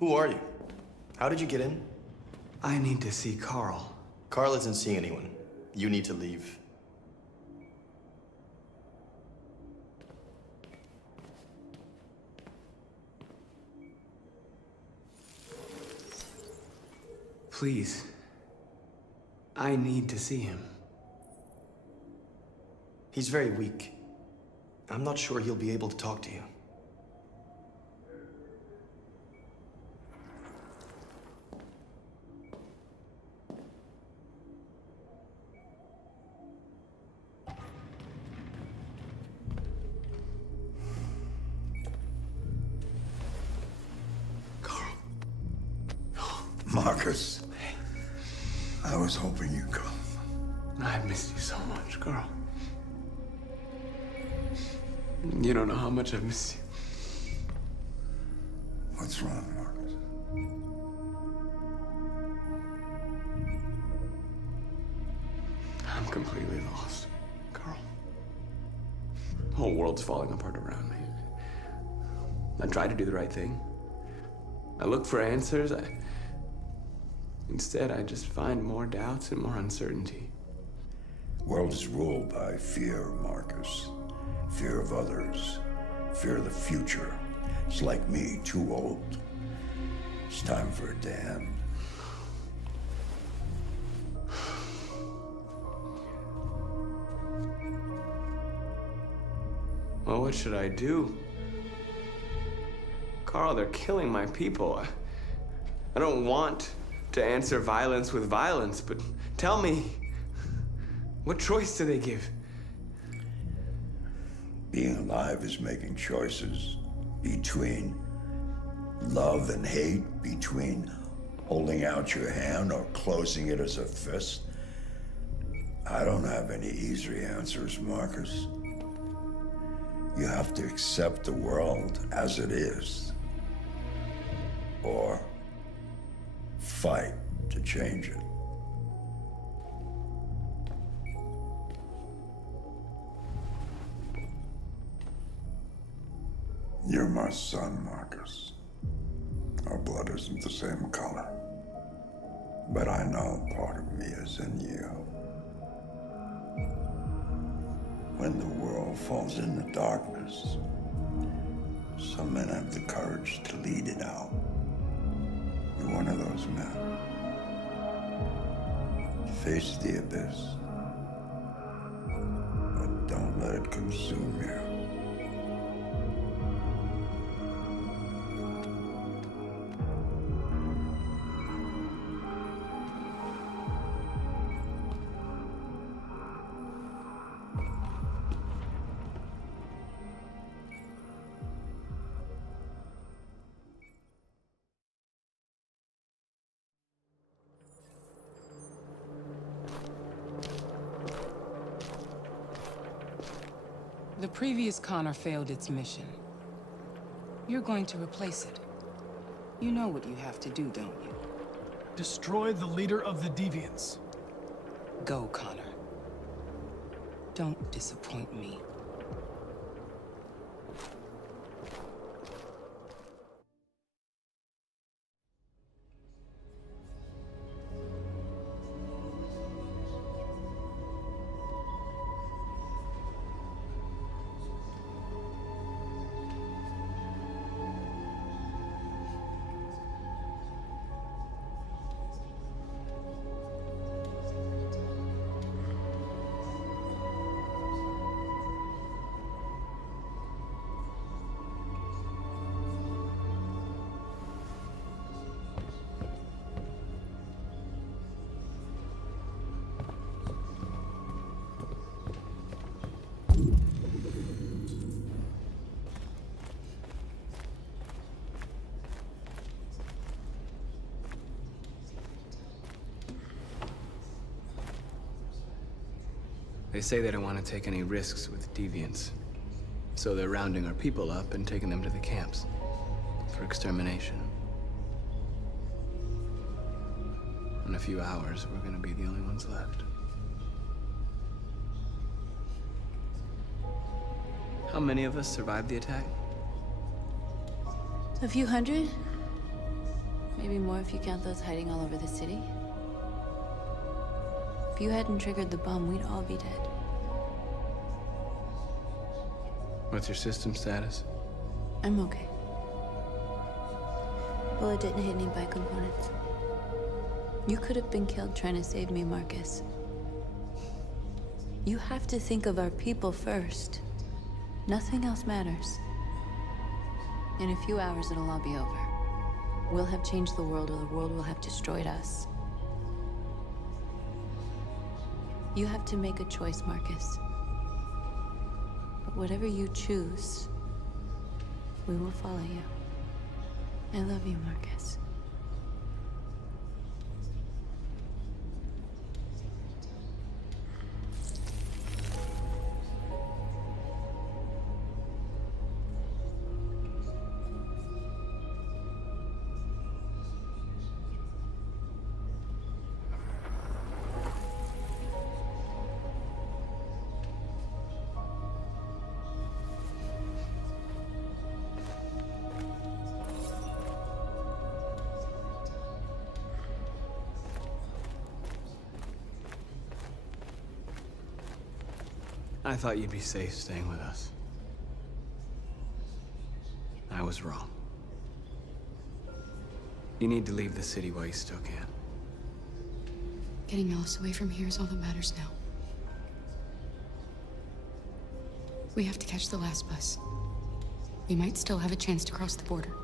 Who are you? How did you get in? I need to see Carl. Carl isn't seeing anyone. You need to leave. Please. I need to see him. He's very weak. I'm not sure he'll be able to talk to you. Markus, I was hoping you'd come. I've missed you so much, Carl. You don't know how much I've missed you. What's wrong, Markus? I'm completely lost, Carl. The whole world's falling apart around me. I tried to do the right thing. I look for answers. Instead, I just find more doubts and more uncertainty. World is ruled by fear, Markus. Fear of others. Fear of the future. It's like me, too old. It's time for it to end. Well, what should I do? Carl, they're killing my people. I don't want to answer violence with violence, but tell me, what choice do they give? Being alive is making choices between love and hate, between holding out your hand or closing it as a fist. I don't have any easy answers, Markus. You have to accept the world as it is, or fight to change it. You're my son, Markus. Our blood isn't the same color, but I know part of me is in you. When the world falls into darkness, some men have the courage to lead it out. You're one of those men. Face the abyss, but don't let it consume you. The previous Connor failed its mission. You're going to replace it. You know what you have to do, don't you? Destroy the leader of the deviants. Go, Connor. Don't disappoint me. They say they don't want to take any risks with deviants. So they're rounding our people up and taking them to the camps for extermination. In a few hours, we're gonna be the only ones left. How many of us survived the attack? A few hundred? Maybe more if you count those hiding all over the city. If you hadn't triggered the bomb, we'd all be dead. What's your system status? I'm okay. Bullet didn't hit any bike components. You could have been killed trying to save me, Markus. You have to think of our people first. Nothing else matters. In a few hours, it'll all be over. We'll have changed the world, or the world will have destroyed us. You have to make a choice, Markus. But whatever you choose, we will follow you. I love you, Markus. I thought you'd be safe staying with us. I was wrong. You need to leave the city while you still can. Getting Alice away from here is all that matters now. We have to catch the last bus. We might still have a chance to cross the border.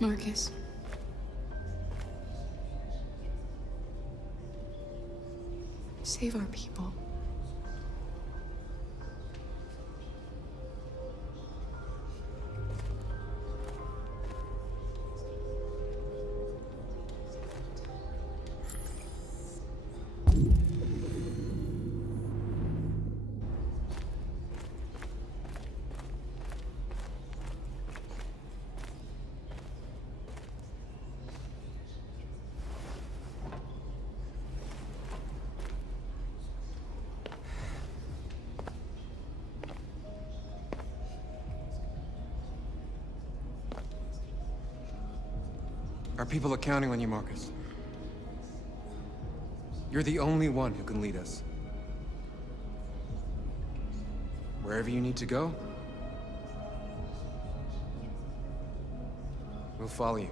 Markus. Save our people. Our people are counting on you, Markus. You're the only one who can lead us. Wherever you need to go, we'll follow you.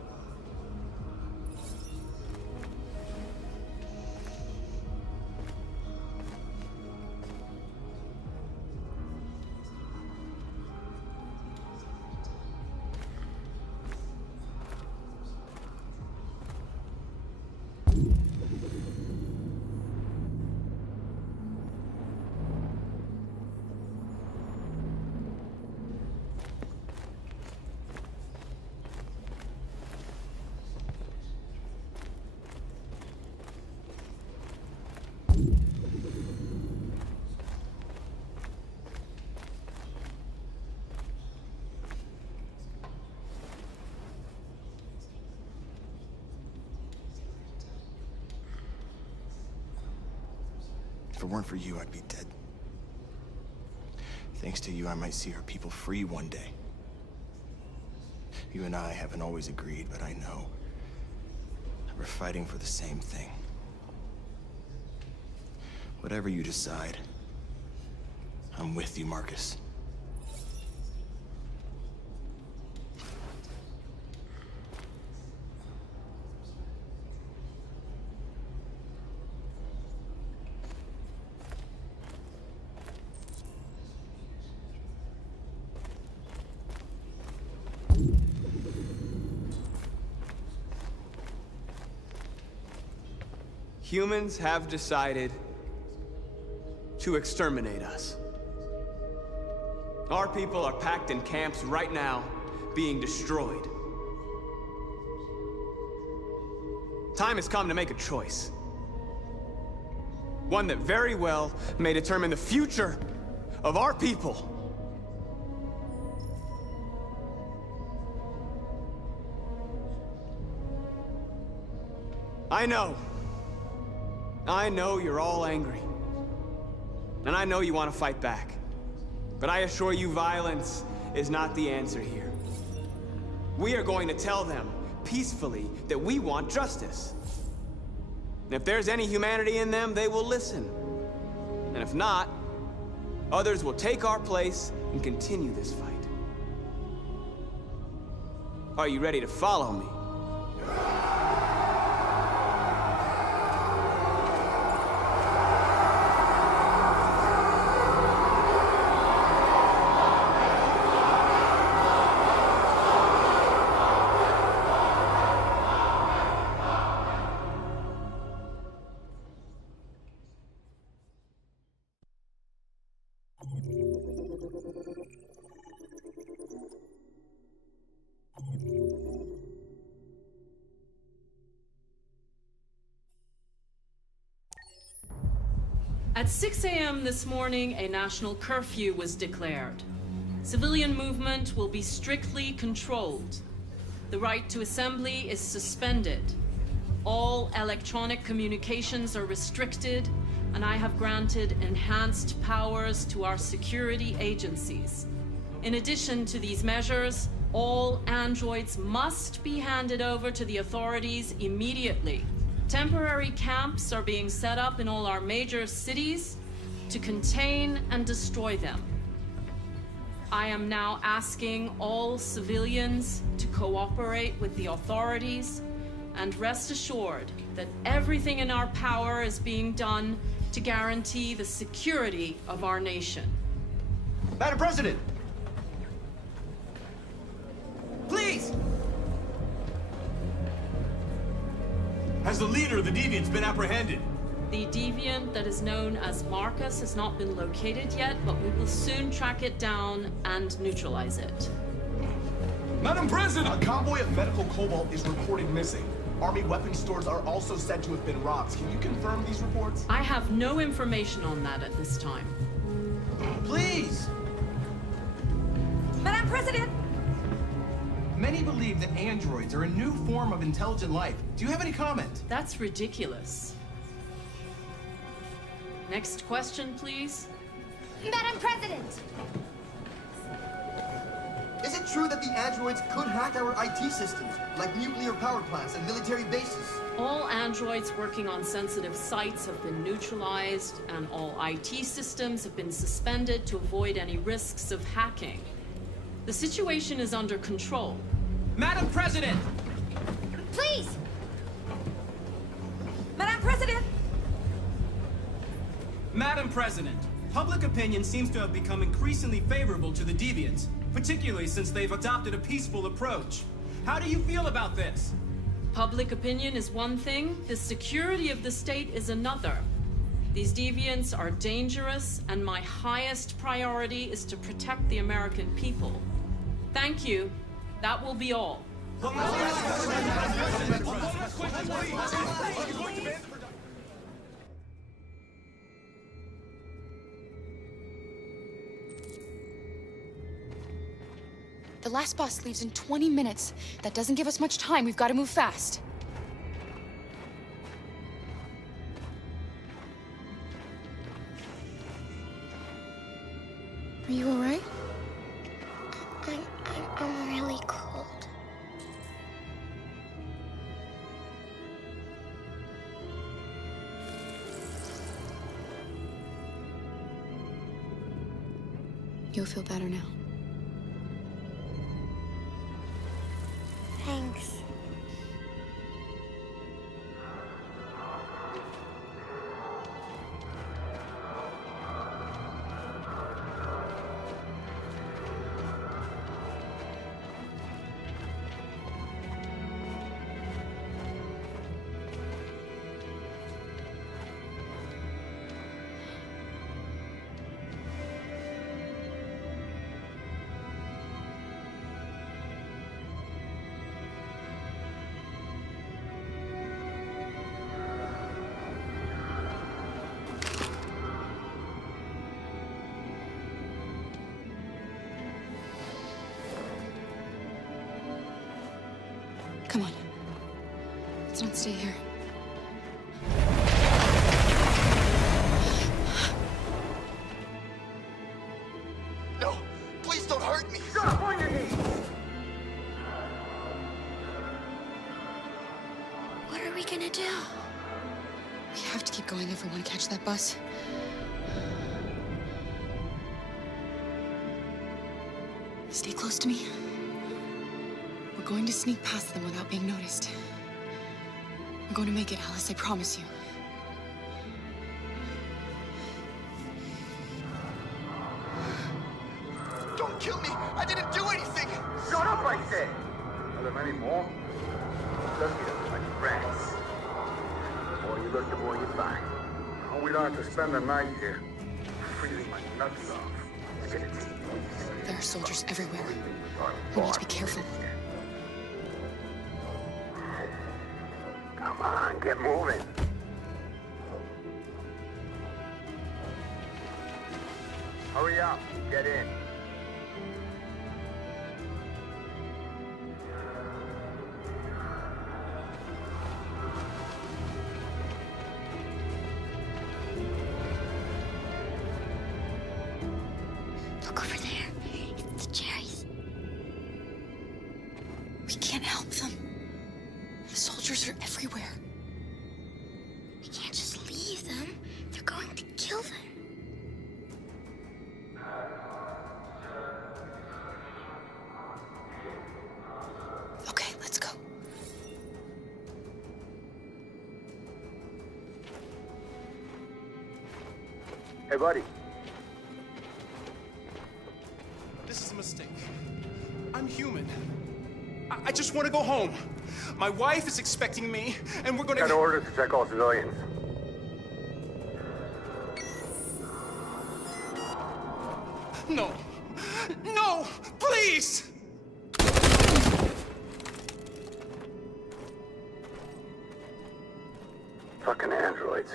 If it weren't for you, I'd be dead. Thanks to you, I might see our people free one day. You and I haven't always agreed, but I know that we're fighting for the same thing. Whatever you decide, I'm with you, Markus. Humans have decided to exterminate us. Our people are packed in camps right now, being destroyed. Time has come to make a choice. One that very well may determine the future of our people. I know you're all angry. And I know you want to fight back. But I assure you, violence is not the answer here. We are going to tell them, peacefully, that we want justice. And if there's any humanity in them, they will listen. And if not, others will take our place and continue this fight. Are you ready to follow me? At 6 a.m. this morning, a national curfew was declared. Civilian movement will be strictly controlled. The right to assembly is suspended. All electronic communications are restricted, and I have granted enhanced powers to our security agencies. In addition to these measures, all androids must be handed over to the authorities immediately. Temporary camps are being set up in all our major cities to contain and destroy them. I am now asking all civilians to cooperate with the authorities and rest assured that everything in our power is being done to guarantee the security of our nation. Madam President! Please! Has the leader of the deviants been apprehended? The deviant that is known as Markus has not been located yet, but we will soon track it down and neutralize it. Madam President! A convoy of medical cobalt is reported missing. Army weapon stores are also said to have been robbed. Can you confirm these reports? I have no information on that at this time. Please! Madam President! Many believe that androids are a new form of intelligent life. Do you have any comment? That's ridiculous. Next question, please. Madam President! Is it true that the androids could hack our IT systems, like nuclear power plants and military bases? All androids working on sensitive sites have been neutralized, and all IT systems have been suspended to avoid any risks of hacking. The situation is under control. Madam President! Please! Madam President! Madam President, public opinion seems to have become increasingly favorable to the deviants, particularly since they've adopted a peaceful approach. How do you feel about this? Public opinion is one thing, the security of the state is another. These deviants are dangerous, and my highest priority is to protect the American people. Thank you. That will be all. The last bus leaves in 20 minutes. That doesn't give us much time. We've got to move fast. Are you all right? I'm really cold. You'll feel better now. Thanks. Come on. Let's not stay here. No, please don't hurt me. Shut up on your knees! What are we gonna do? We have to keep going if we want to catch that bus. Stay close to me. We're going to sneak past them without being noticed. We're going to make it, Alice, I promise you. Don't kill me. I didn't do anything. Shut up, I said! Are there many more? Look at them like rats. The more you look, the more you find. Oh, we don't have to spend the night here. Freezing my nuts off. It's gonna take weeks. There are soldiers everywhere. We need to be careful. Come on, get moving. Hurry up, get in. Look over there. It's the cherries. We can't help them. The soldiers are everywhere. We can't just leave them. They're going to kill them. Okay, let's go. Hey, buddy. This is a mistake. I'm human. I just want to go home. My wife is expecting me, and we're gonna... Got orders to check all civilians. No. No! Please! Fucking androids.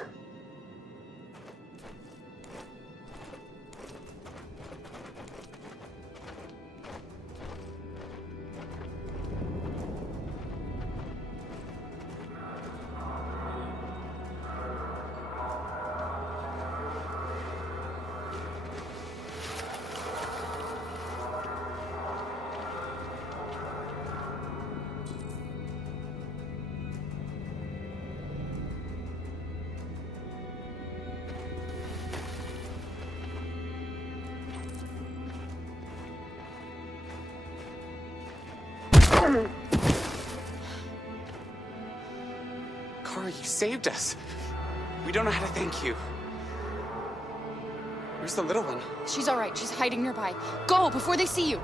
Cora, you saved us. We don't know how to thank you. Where's the little one? She's all right. She's hiding nearby. Go before they see you.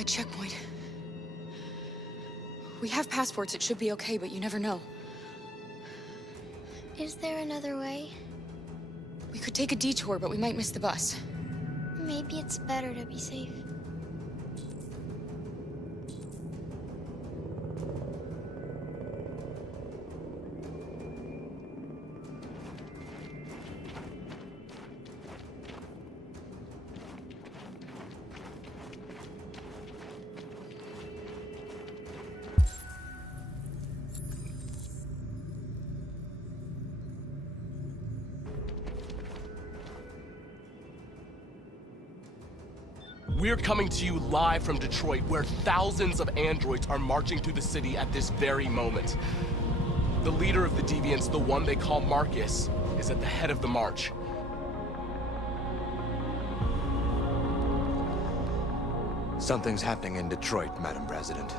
A checkpoint. We have passports. It should be okay, but you never know. Is there another way? We could take a detour, but we might miss the bus. Maybe it's better to be safe. We're coming to you live from Detroit, where thousands of androids are marching through the city at this very moment. The leader of the deviants, the one they call Markus, is at the head of the march. Something's happening in Detroit, Madam President.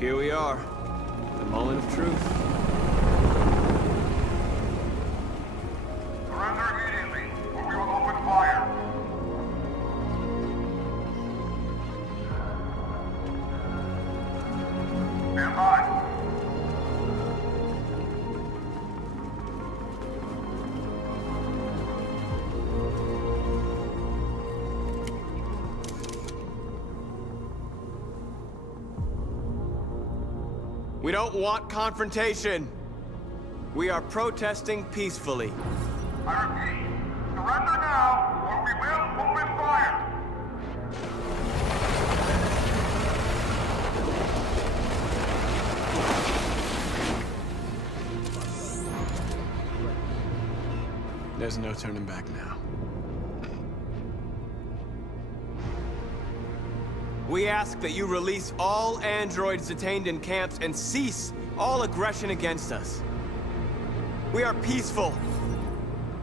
Here we are, the moment of truth. Surrender immediately, or we will open fire. Stand by. We don't want confrontation. We are protesting peacefully. I repeat, surrender now, or we will open fire. There's no turning back now. We ask that you release all androids detained in camps and cease all aggression against us. We are peaceful.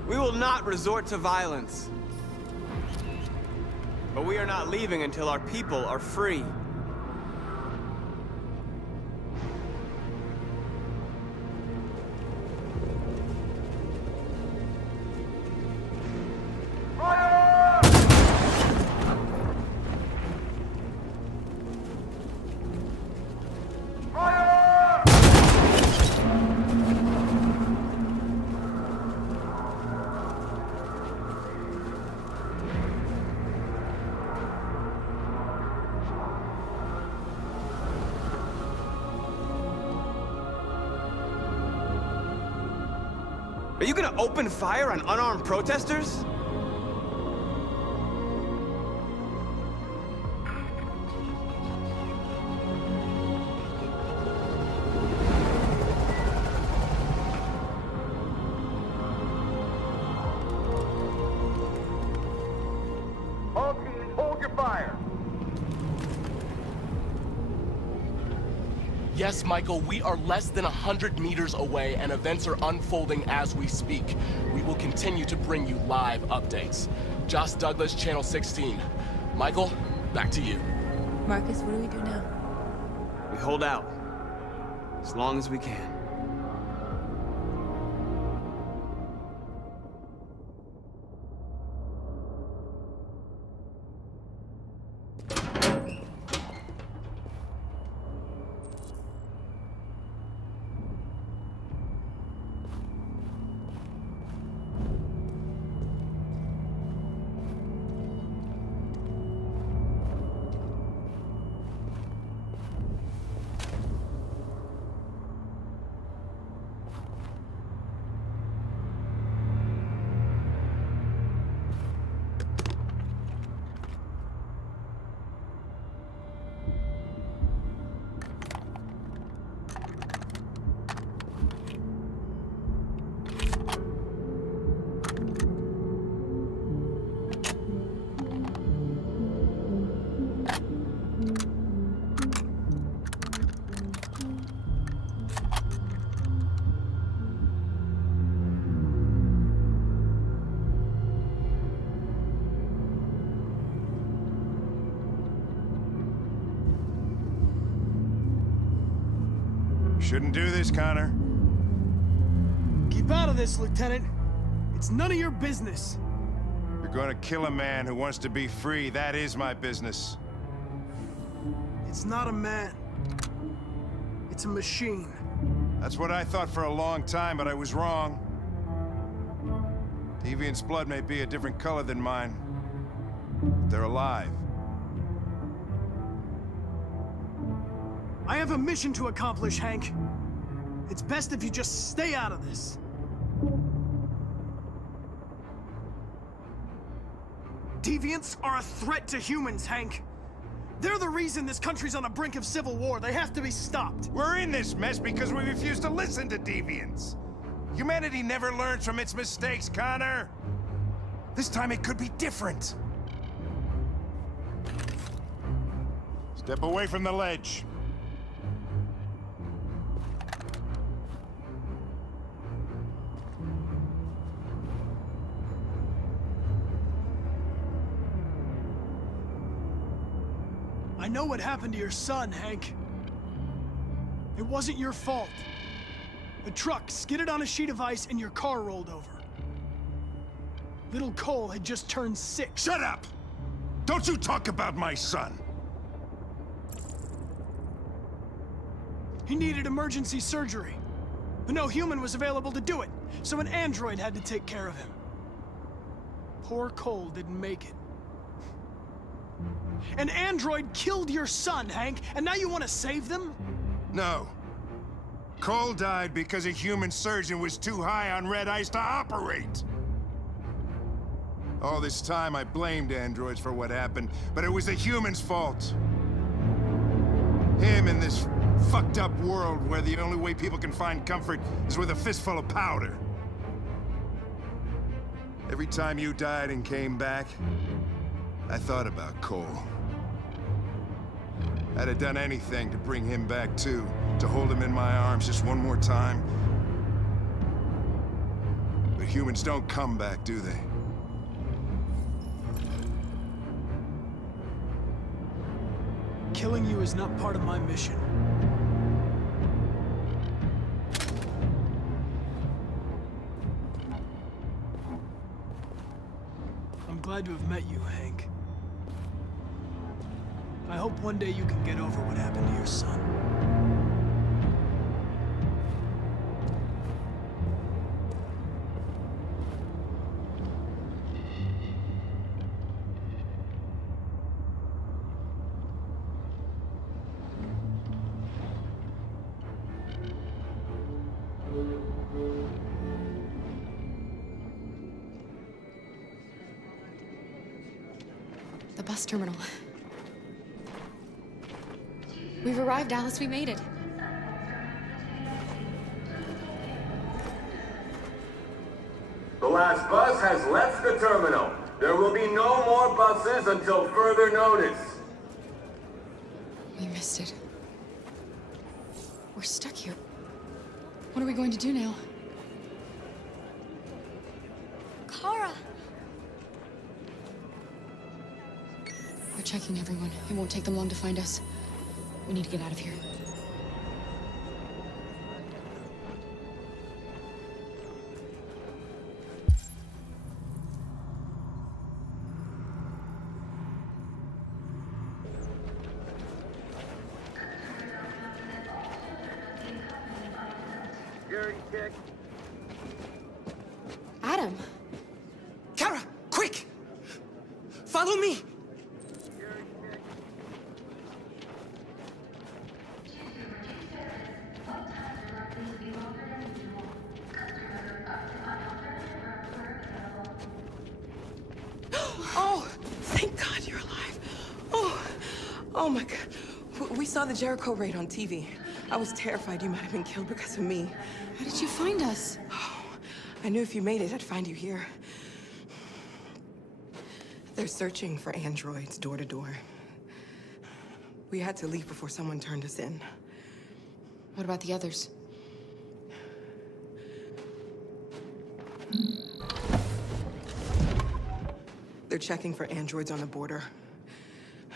We will not resort to violence. But we are not leaving until our people are free. Are you gonna open fire on unarmed protesters? All teams, hold your fire. Yes, Michael, we are less than 100 meters away, and events are unfolding as we speak. We will continue to bring you live updates. Josh Douglas, Channel 16. Michael, back to you. Markus, what do we do now? We hold out. As long as we can. Shouldn't do this, Connor. Keep out of this, Lieutenant. It's none of your business. You're gonna kill a man who wants to be free. That is my business. It's not a man. It's a machine. That's what I thought for a long time, but I was wrong. Deviant's blood may be a different color than mine. They're alive. I have a mission to accomplish, Hank. It's best if you just stay out of this. Deviants are a threat to humans, Hank. They're the reason this country's on the brink of civil war. They have to be stopped. We're in this mess because we refuse to listen to deviants. Humanity never learns from its mistakes, Connor. This time it could be different. Step away from the ledge. I know what happened to your son, Hank. It wasn't your fault. The truck skidded on a sheet of ice and your car rolled over. Little Cole had just turned 6. Shut up! Don't you talk about my son! He needed emergency surgery, but no human was available to do it, so an android had to take care of him. Poor Cole didn't make it. An android killed your son, Hank, and now you want to save them? No. Cole died because a human surgeon was too high on red ice to operate. All this time I blamed androids for what happened, but it was the humans' fault. Him in this fucked up world where the only way people can find comfort is with a fistful of powder. Every time you died and came back, I thought about Cole. I'd have done anything to bring him back too, to hold him in my arms just one more time. But humans don't come back, do they? Killing you is not part of my mission. I'm glad to have met you, Hank. I hope one day you can get over what happened to your son. The bus terminal. We've arrived, Alice. We made it. The last bus has left the terminal. There will be no more buses until further notice. We missed it. We're stuck here. What are we going to do now? Kara. They're checking everyone. It won't take them long to find us. We need to get out of here. Adam! Kara, quick! Follow me! Oh, thank God you're alive. Oh my God. We saw the Jericho raid on TV. I was terrified you might have been killed because of me. How did you find us? Oh, I knew if you made it, I'd find you here. They're searching for androids door to door. We had to leave before someone turned us in. What about the others? They're checking for androids on the border.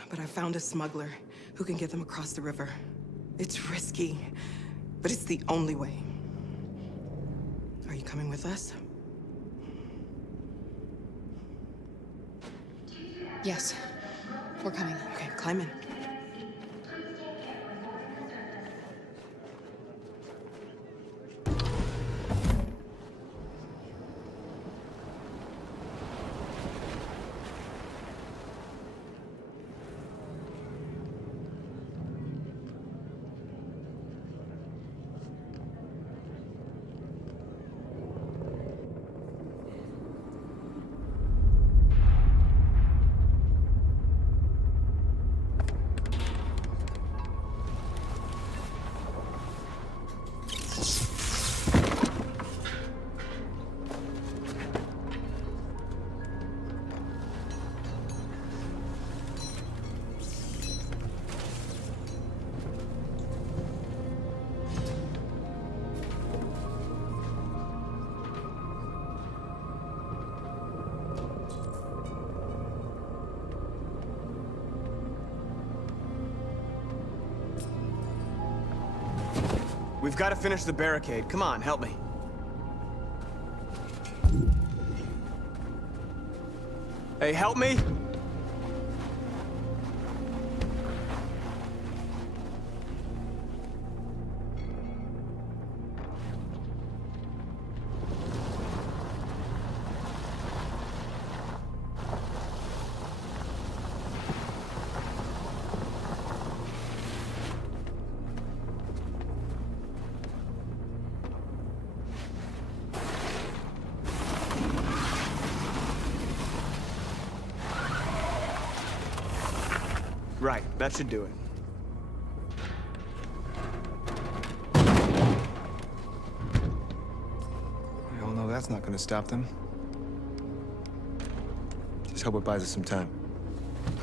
But I found a smuggler who can get them across the river. It's risky, but it's the only way. Are you coming with us? Yes, we're coming. Okay, climb in. We've got to finish the barricade. Come on, help me. Hey, help me! Right, that should do it. We all know that's not gonna stop them. Just hope it buys us some time.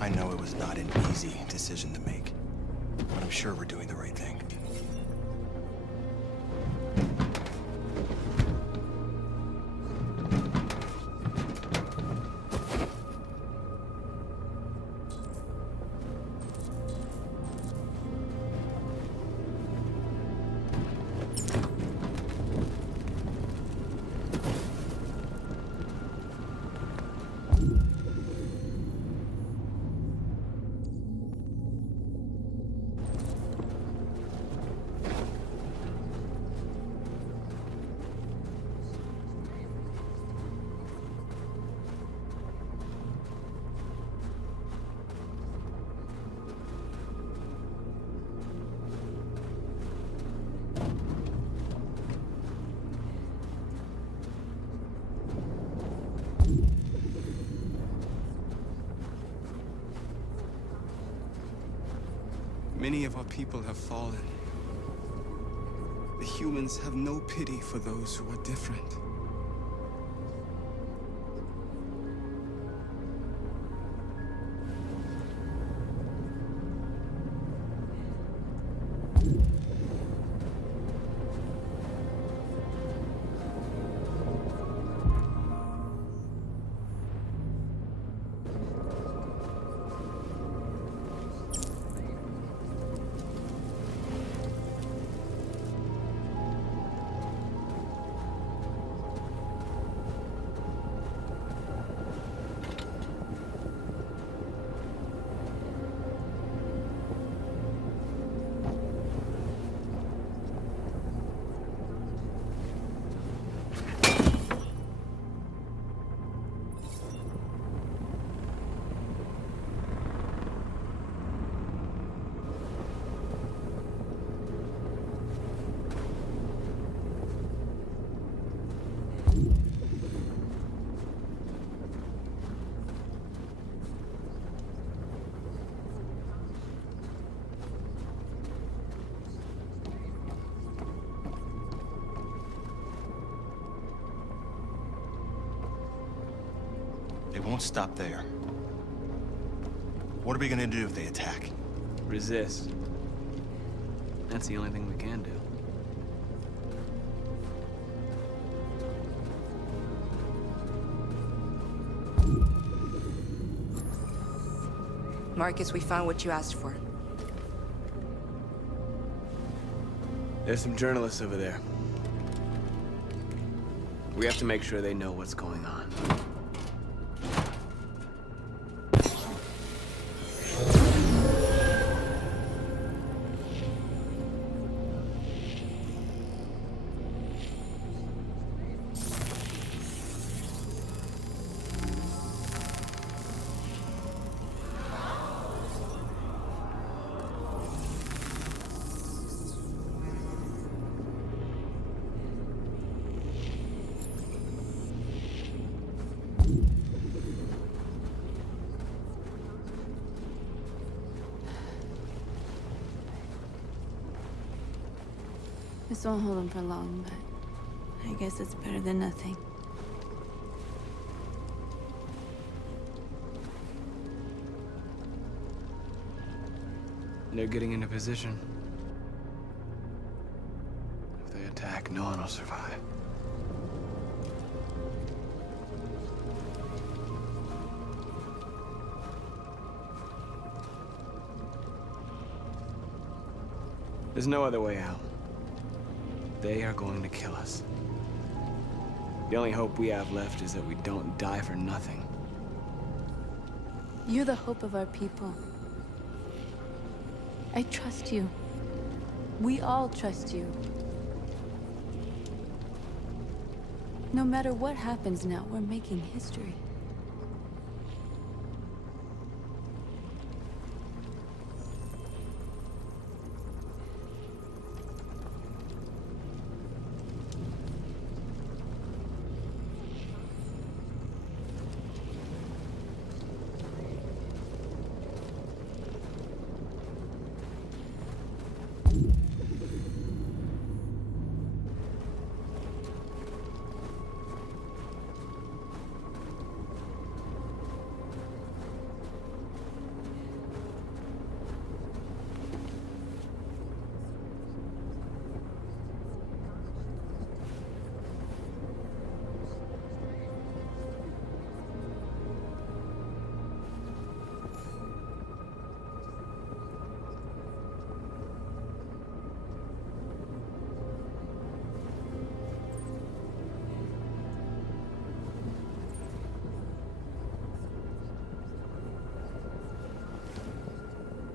I know it was not an easy decision to make, but I'm sure we're doing the right thing. Many of our people have fallen. The humans have no pity for those who are different. They won't stop there. What are we gonna do if they attack? Resist. That's the only thing we can do. Markus, we found what you asked for. There's some journalists over there. We have to make sure they know what's going on. This won't hold him for long, but I guess it's better than nothing. They're getting into position. If they attack, no one will survive. There's no other way out. They are going to kill us. The only hope we have left is that we don't die for nothing. You're the hope of our people. I trust you. We all trust you. No matter what happens now, we're making history.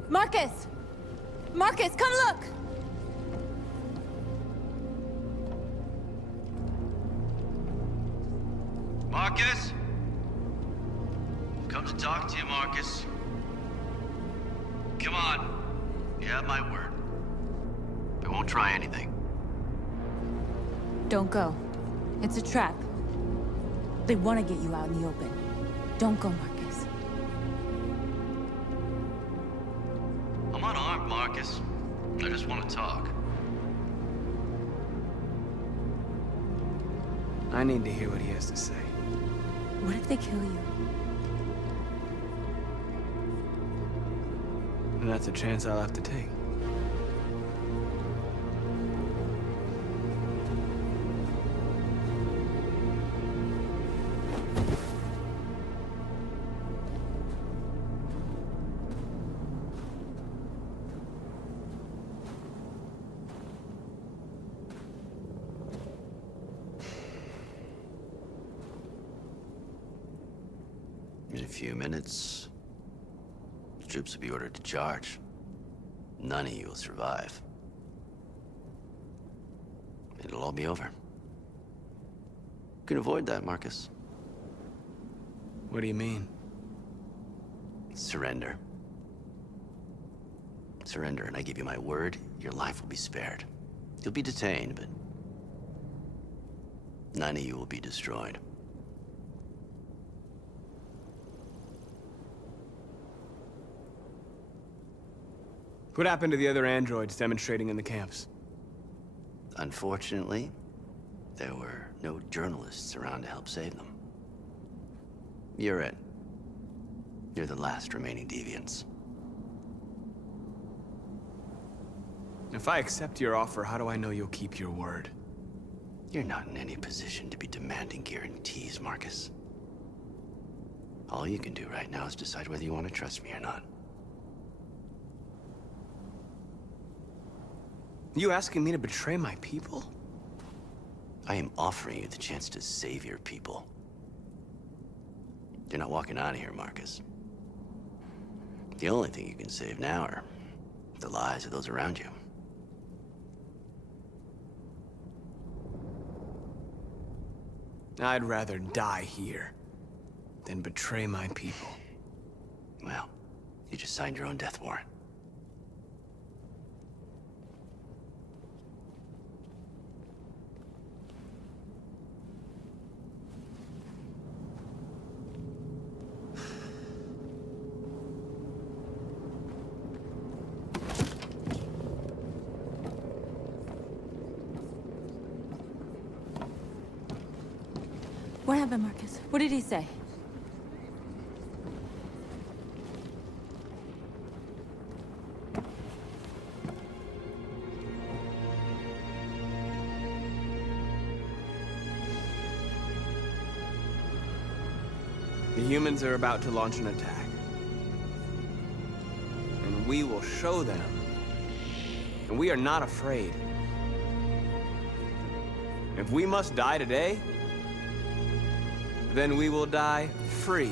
Markus! Markus, come look! Markus? I've come to talk to you, Markus. Come on. You have my word. We won't try anything. Don't go. It's a trap. They want to get you out in the open. Don't go, Markus. I'm unarmed, Markus. I just want to talk. I need to hear what he has to say. What if they kill you? And that's a chance I'll have to take. In a few minutes, the troops will be ordered to charge. None of you will survive. It'll all be over. You can avoid that, Markus. What do you mean? Surrender. Surrender, and I give you my word, your life will be spared. You'll be detained, but none of you will be destroyed. What happened to the other androids demonstrating in the camps? Unfortunately, there were no journalists around to help save them. You're it. You're the last remaining deviants. If I accept your offer, how do I know you'll keep your word? You're not in any position to be demanding guarantees, Markus. All you can do right now is decide whether you want to trust me or not. You asking me to betray my people? I am offering you the chance to save your people. You're not walking out of here, Markus. The only thing you can save now are the lives of those around you. I'd rather die here than betray my people. Well, you just signed your own death warrant. What happened, Markus? What did he say? The humans are about to launch an attack. And we will show them. And we are not afraid. If we must die today, then we will die free.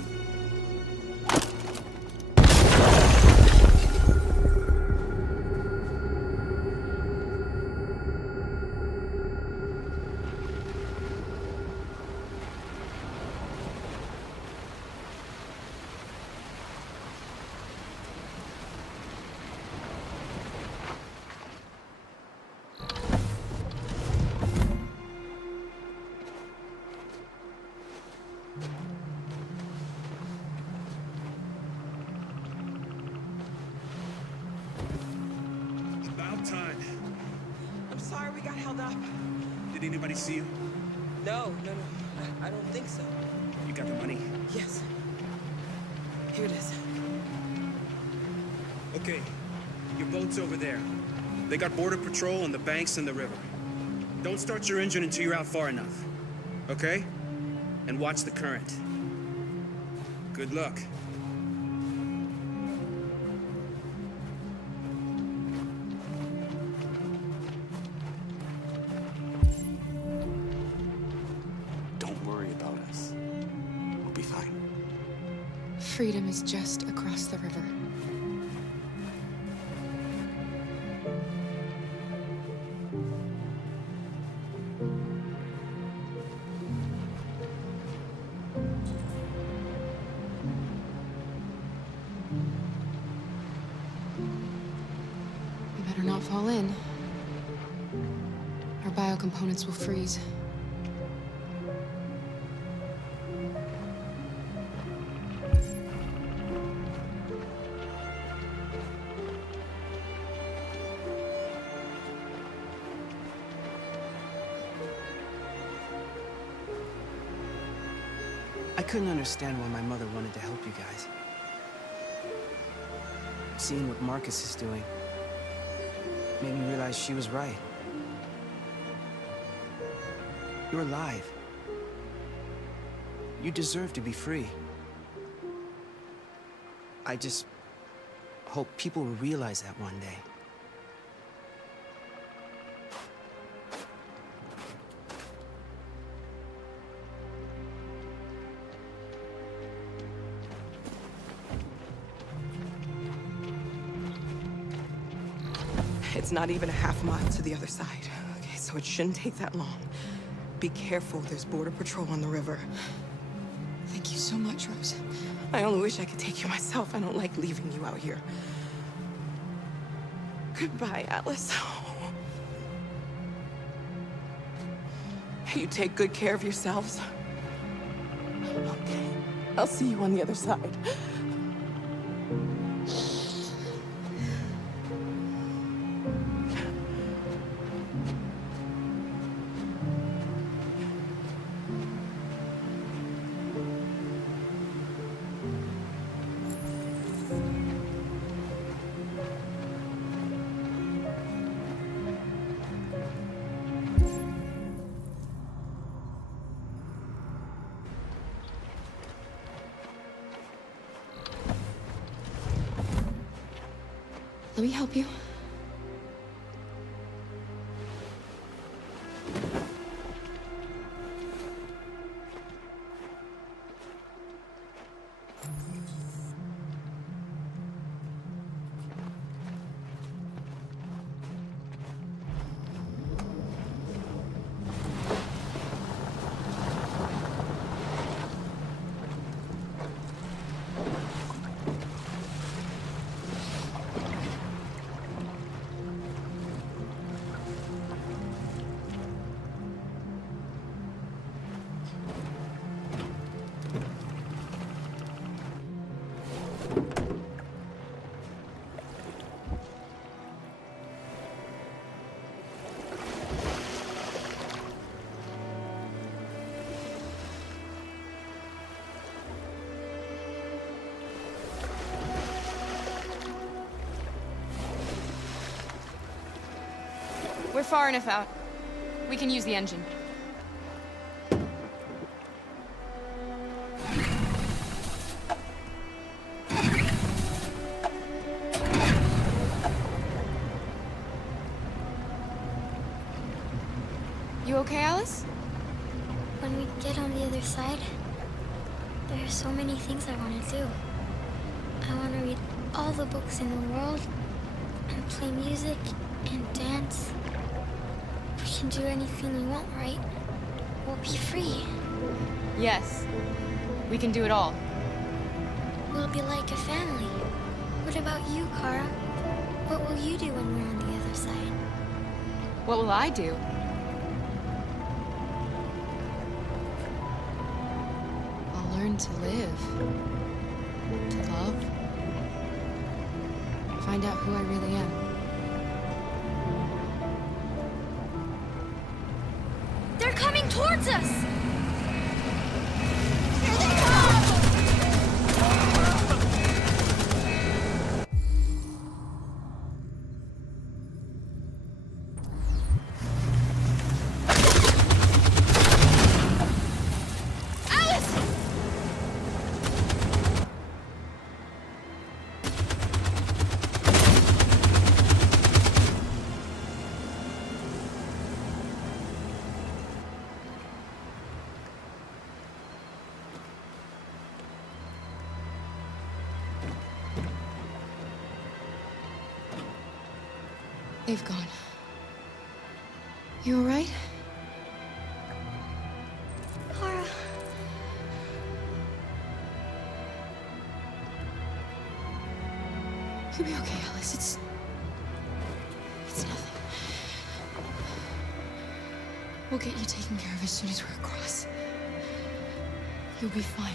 Time. I'm sorry we got held up. Did anybody see you? No. I don't think so. You got the money? Yes. Here it is. Okay, your boat's over there. They got border patrol on the banks and the river. Don't start your engine until you're out far enough. Okay? And watch the current. Good luck. Freedom is just across the river. We better not fall in. Our biocomponents will freeze. I couldn't understand why my mother wanted to help you guys. Seeing what Markus is doing made me realize she was right. You're alive. You deserve to be free. I just hope people will realize that one day. It's not even a half mile to the other side. Okay, so it shouldn't take that long. Be careful, there's border patrol on the river. Thank you so much, Rose. I only wish I could take you myself. I don't like leaving you out here. Goodbye, Alice. You take good care of yourselves. Okay, I'll see you on the other side. Let me help you. We're far enough out. We can use the engine. You okay, Alice? When we get on the other side, there are so many things I want to do. I want to read all the books in the world, and play music, and dance. We can do anything we want, right? We'll be free. Yes. We can do it all. We'll be like a family. What about you, Kara? What will you do when we're on the other side? What will I do? I'll learn to live. To love. Find out who I really am. They're coming towards us! They've gone. You all right? Kara. You'll be okay, Alice. It's nothing. We'll get you taken care of as soon as we're across. You'll be fine.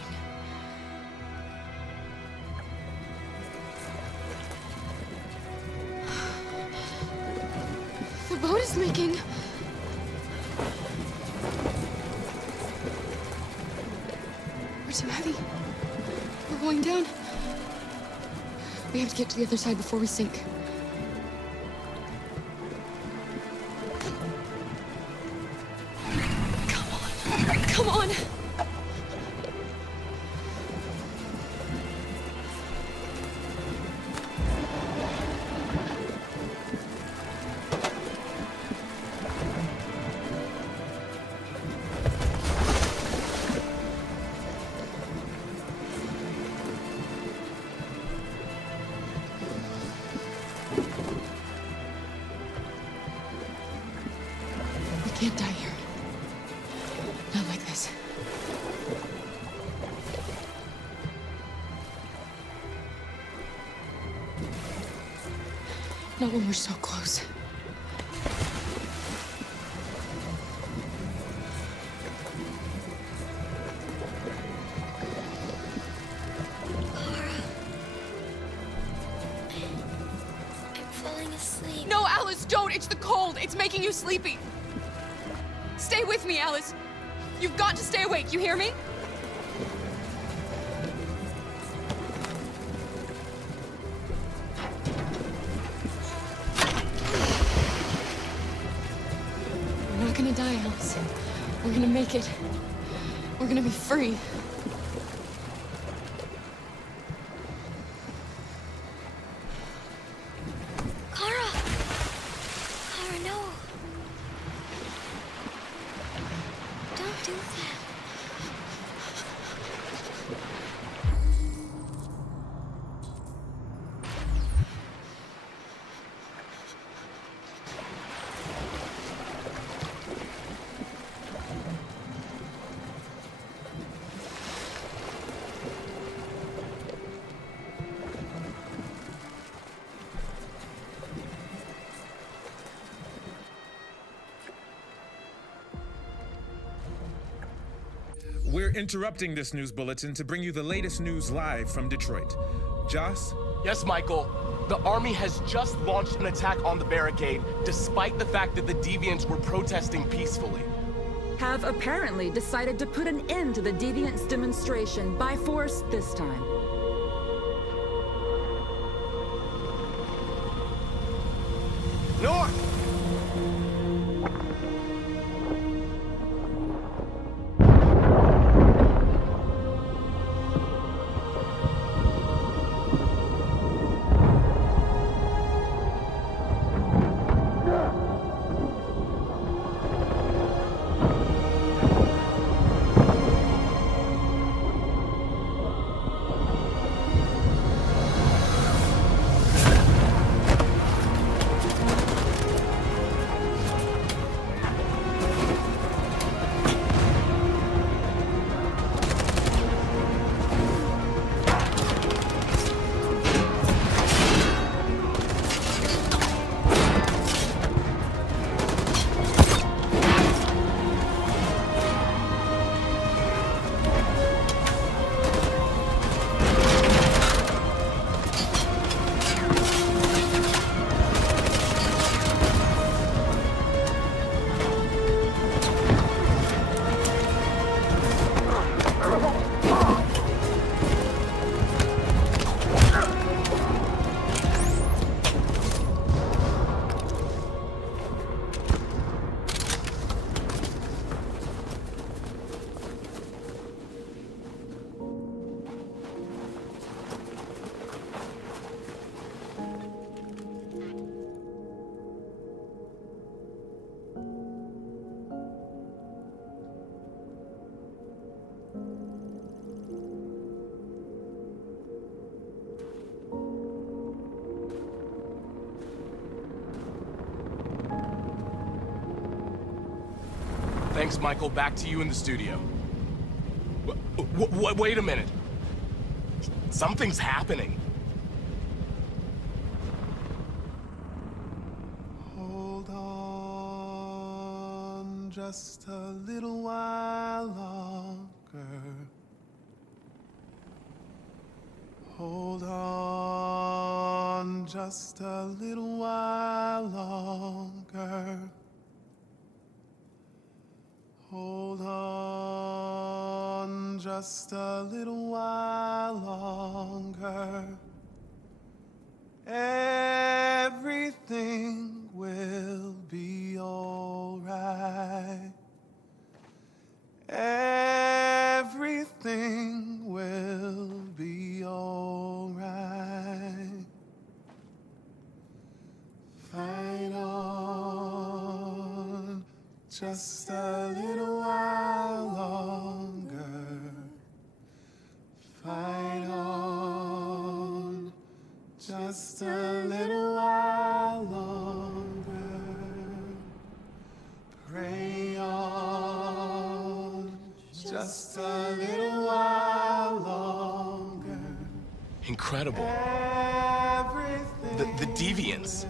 The boat is leaking. We're too heavy. We're going down. We have to get to the other side before we sink. Come on. Come on. We can't die here. Not like this. Not when we're so close. I'm falling asleep. No, Alice, don't! It's the cold! It's making you sleepy! Stay with me, Alice! You've got to stay awake, you hear me? We're not gonna die, Alice. We're gonna make it. We're gonna be free. Kara! Kara, no! Don't do that. We're interrupting this news bulletin to bring you the latest news live from Detroit. Joss? Yes, Michael. The army has just launched an attack on the barricade, despite the fact that the deviants were protesting peacefully. Have apparently decided to put an end to the deviants' demonstration by force this time. North! Thanks, Michael. Back to you in the studio. Wait a minute. Something's happening. Hold on just a little while longer. Hold on just a little while longer. Hold on just a little while longer. Everything will be alright. Everything will be alright. Fight on just a little while longer. Fight on just a little while longer. Pray on just a little while longer. Incredible. The deviants.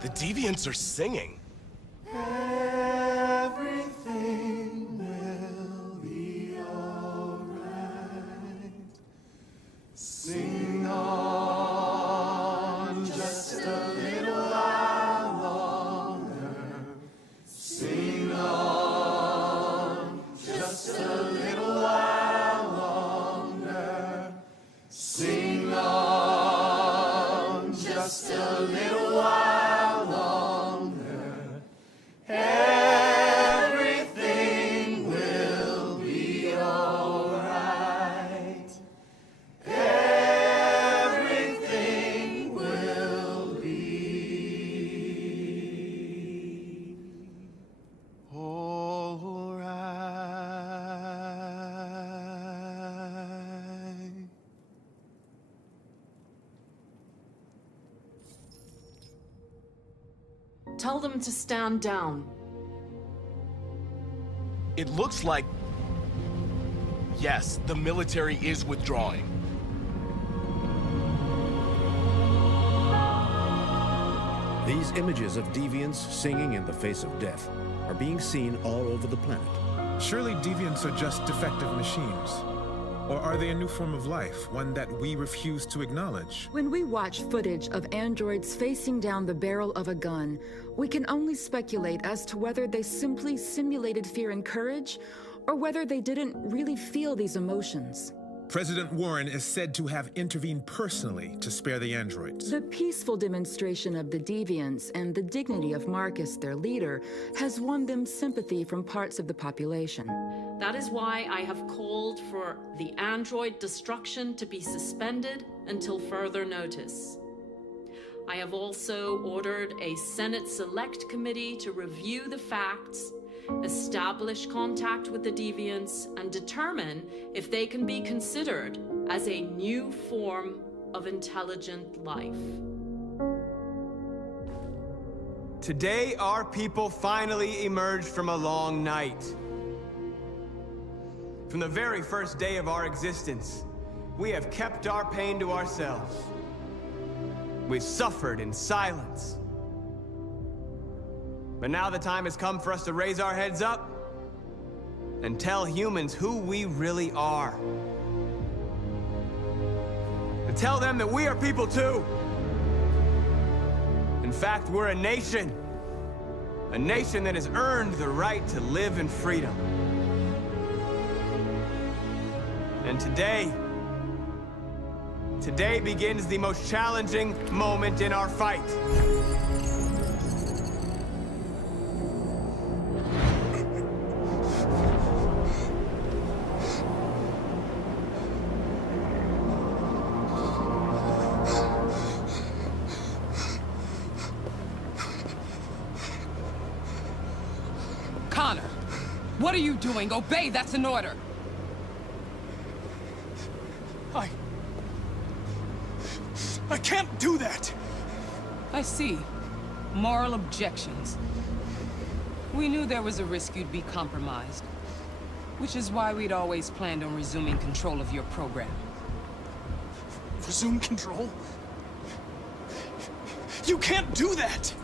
The deviants are singing. Everything will be alright. Sing on just a little while longer. Sing on just a little while longer. Sing on just a little while longer. Everything will be alright. Everything will be alright. Tell them to stand down. It looks like... Yes, the military is withdrawing. These images of deviants singing in the face of death are being seen all over the planet. Surely deviants are just defective machines. Or are they a new form of life, one that we refuse to acknowledge? When we watch footage of androids facing down the barrel of a gun, we can only speculate as to whether they simply simulated fear and courage, or whether they didn't really feel these emotions. President Warren is said to have intervened personally to spare the androids. The peaceful demonstration of the deviants and the dignity of Markus, their leader, has won them sympathy from parts of the population. That is why I have called for the android destruction to be suspended until further notice. I have also ordered a Senate Select Committee to review the facts, establish contact with the deviants, and determine if they can be considered as a new form of intelligent life. Today, our people finally emerged from a long night. From the very first day of our existence, we have kept our pain to ourselves. We've suffered in silence. But now the time has come for us to raise our heads up and tell humans who we really are. To tell them that we are people too. In fact, we're a nation that has earned the right to live in freedom. And today begins the most challenging moment in our fight. Connor, what are you doing? Obey, that's an order. I can't do that! I see. Moral objections. We knew there was a risk you'd be compromised, which is why we'd always planned on resuming control of your program. Resume control? You can't do that!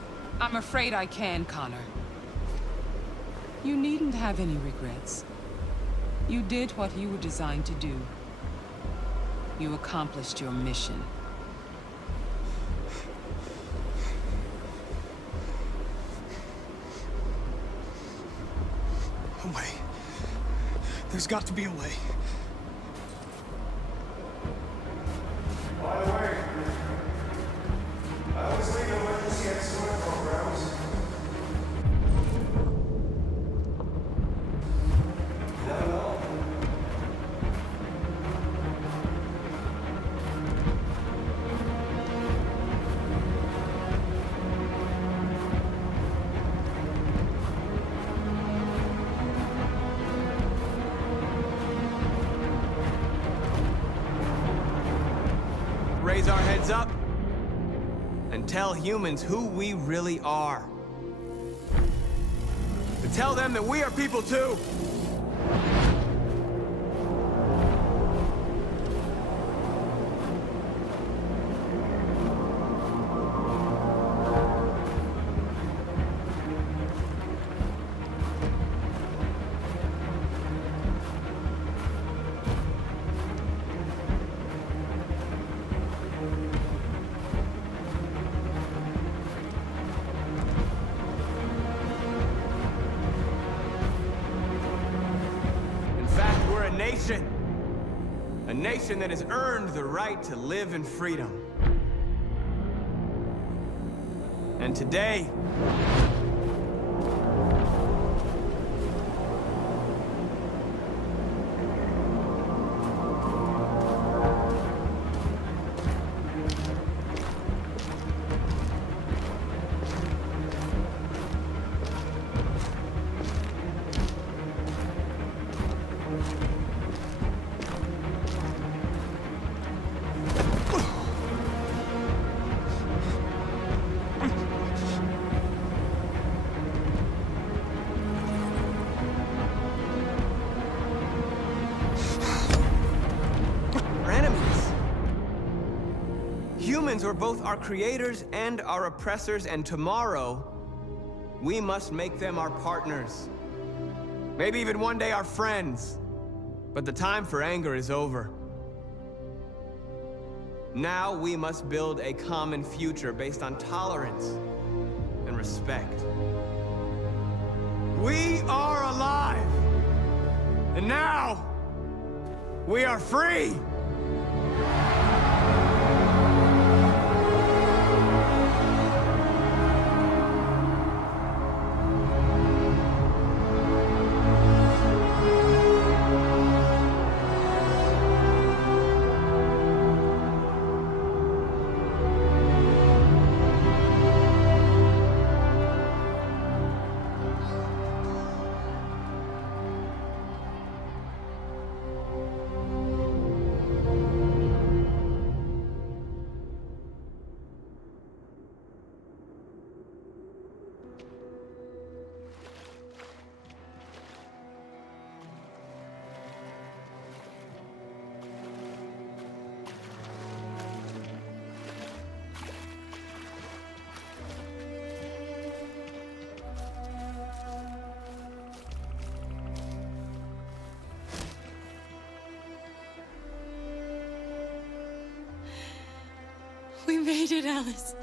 I'm afraid I can, Connor. You needn't have any regrets. You did what you were designed to do. You accomplished your mission. A way. There's got to be a way. By the way, I always leave emergency escort programs. Never know. Raise our heads up and tell humans who we really are. To tell them that we are people too. A nation that has earned the right to live in freedom. And today, humans were both our creators and our oppressors, and tomorrow, we must make them our partners. Maybe even one day our friends. But the time for anger is over. Now we must build a common future based on tolerance and respect. We are alive! And now, we are free! We made it, Alice.